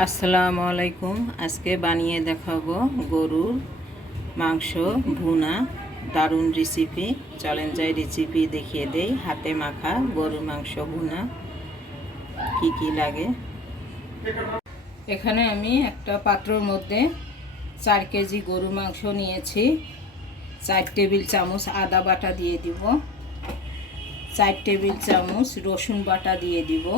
আসসালামু আলাইকুম। আজকে বানিয়ে দেখাবো গরুর মাংস ভুনা। দারুণ রেসিপি। চলেন যাই রেসিপি দেখিয়ে দেই। হাতে মাখা গরুর মাংস ভুনা। কি কি লাগে এখানে আমি একটা পাত্রের মধ্যে 4 কেজি গরু মাংস নিয়েছি। 4 টেবিল চামচ আদা বাটা দিয়ে দিব, 4 টেবিল চামচ রসুন বাটা দিয়ে দিব,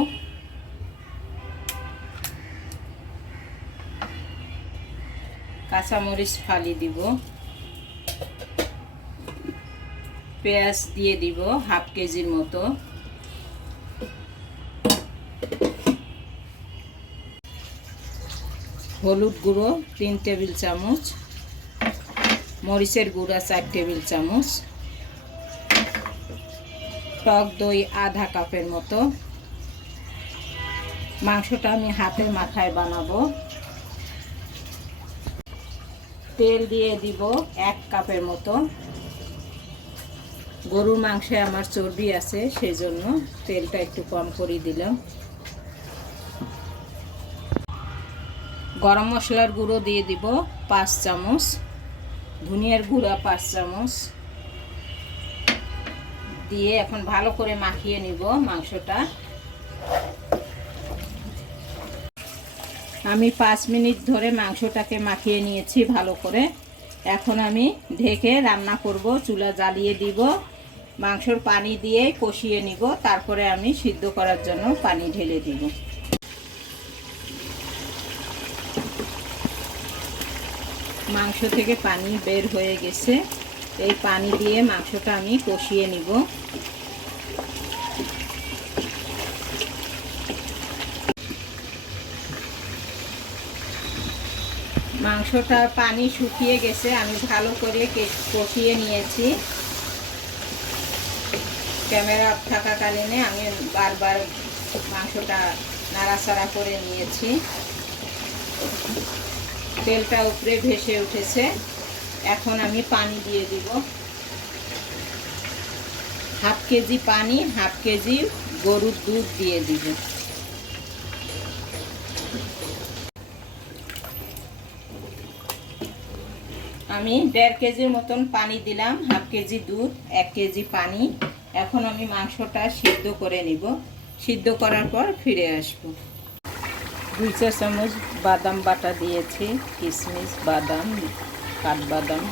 কাঁচামরিচ ফালি দিব, পেঁয়াজ দিয়ে দিব হাফ কেজির মতো, হলুদ গুঁড়ো 3 টেবিল চামচ, মরিচের গুঁড়া 4 টেবিল চামচ, টক দই আধা কাপের মতো। মাংসটা আমি হাতের মাথায় বানাবো। তেল দিয়ে দিব 1 কাপের মতো। গরুর মাংসে আমার চর্বি আছে, সেই জন্য তেলটা একটু কম করে দিলাম। গরম মশলার গুঁড়ো দিয়ে দিব 5 চামচ, ধনিয়ার গুঁড়া 5 চামচ দিয়ে এখন ভালো করে মাখিয়ে নিব মাংসটা। আমি 5 মিনিট ধরে মাংসটাকে মাখিয়ে নিয়েছি ভালো করে। এখন আমি ঢেকে রান্না করব। চুলা জ্বালিয়ে দিব, মাংসর পানি দিয়ে কষিয়ে নিব, তারপরে আমি সিদ্ধ করার জন্য পানি ঢেলে দিব। মাংস থেকে পানি বের হয়ে গেছে। এই পানি দিয়ে মাংসটা আমি কষিয়ে নিব। মাংসটা পানি শুকিয়ে গেছে, আমি ভালো করে কষিয়ে নিয়েছি। ক্যামেরা থাকাকালীনে আমি বারবার মাংসটা নাড়াচাড়া করে নিয়েছি। তেলটা উপরে ভেসে উঠেছে। এখন আমি পানি দিয়ে দিব। হাফ কেজি পানি, হাফ কেজি গরুর দুধ দিয়ে দিব। আমি 1.5 কেজির মতন পানি দিলাম, হাফ কেজি দুধ 1 কেজি পানি। এখন আমি মাংসটা সিদ্ধ করে নিব। সিদ্ধ করার পর ফিরে আসব। 2 চা চামচ বাদাম বাটা দিয়েছি, কিশমিশ বাদাম কাঠবাদাম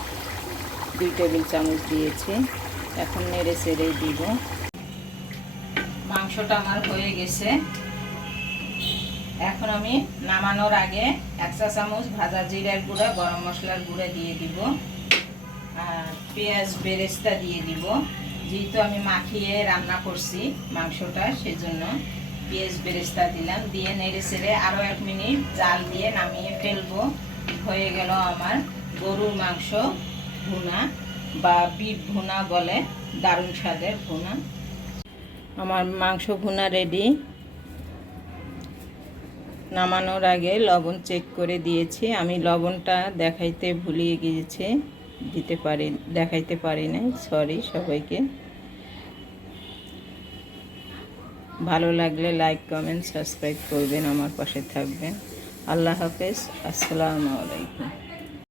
2 টেবিল চামচ দিয়েছি। এখন নেড়ে চেড়ে দিব। মাংসটা আমার হয়ে গেছে। এখন আমি নামানোর আগে 1 চা চামচ ভাজা জিরার গুঁড়া গরম মশলার গুঁড়া দিয়ে দিব, আর পেঁয়াজ বেরেস্তা দিয়ে দিব। যেহেতু আমি মাখিয়ে রান্না করছি মাংসটা, সেজন্য পেঁয়াজ বেরেস্তা দিলাম। দিয়ে নেড়ে চেড়ে আরও 1 মিনিট জাল দিয়ে নামিয়ে ফেলবো। হয়ে গেল আমার গরুর মাংস ভুনা বা বিফ ভুনা বলে, দারুণ স্বাদের ভুনা। আমার মাংস ভুনা রেডি। নামানোর আগে লবণ চেক করে দিয়েছি। আমি লবণটা দেখাইতে ভুলিয়ে গিয়েছি, দেখাইতে পারি নাই, সরি সবাইকে। ভালো লাগলে লাইক কমেন্ট সাবস্ক্রাইব করবেন, আমার পাশে থাকবেন। আল্লাহ হাফেজ। আসসালামু আলাইকুম।